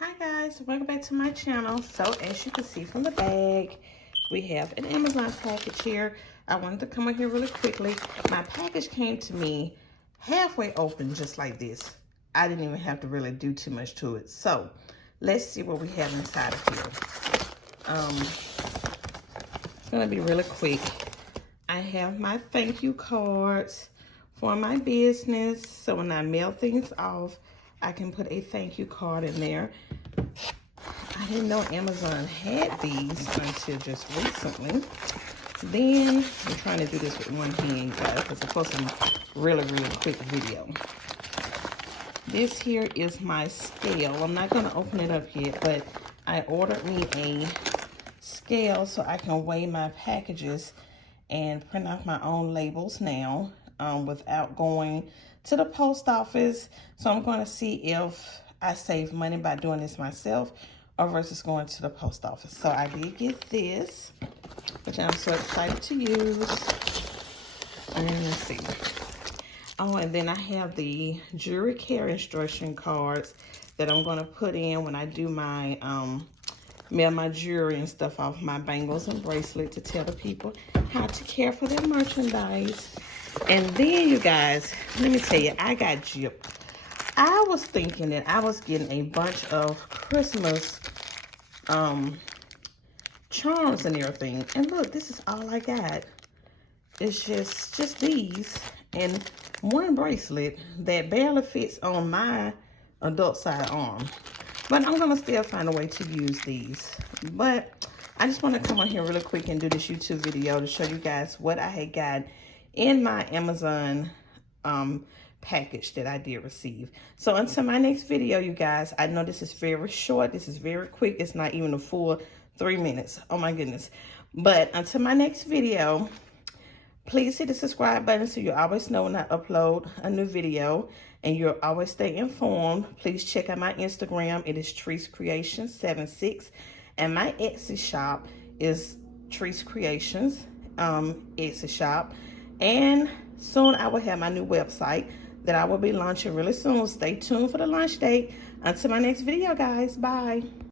Hi guys, welcome back to my channel. So as you can see from the bag, we have an Amazon package here. I wanted to come in here really quickly. My package came to me halfway open just like this. I didn't even have to really do too much to it. So let's see what we have inside of here. It's gonna be really quick. I have my thank you cards for my business. So when I mail things off, I can put a thank you card in there. I didn't know Amazon had these until just recently. Then I'm trying to do this with one hand, guys, because of course I'm really quick video. This here is my scale. I'm not going to open it up yet, but I ordered me a scale so I can weigh my packages and print off my own labels now without going to the post office. So I'm going to see if I save money by doing this myself or versus going to the post office. So I did get this, which I'm so excited to use. And let's see. Oh, and then I have the jewelry care instruction cards that I'm going to put in when I do my mail my jewelry and stuff off, my bangles and bracelet, to tell the people how to care for their merchandise. And then, you guys, let me tell you, I got gypped. I was thinking that I was getting a bunch of Christmas charms and everything. And look, this is all I got. It's just these and one bracelet that barely fits on my adult side arm. But I'm going to still find a way to use these. But I just want to come on here really quick and do this YouTube video to show you guys what I had got in my Amazon package that I did receive. So until my next video, you guys, I know this is very short. This is very quick. It's not even a full 3 minutes. Oh my goodness. But until my next video, please hit the subscribe button so you always know when I upload a new video and you'll always stay informed. Please check out my Instagram. It is TriceKreations76. And my Etsy shop is TriceKreations Etsy shop. And soon I will have my new website that I will be launching really soon. Stay tuned for the launch date. Until my next video, guys. Bye.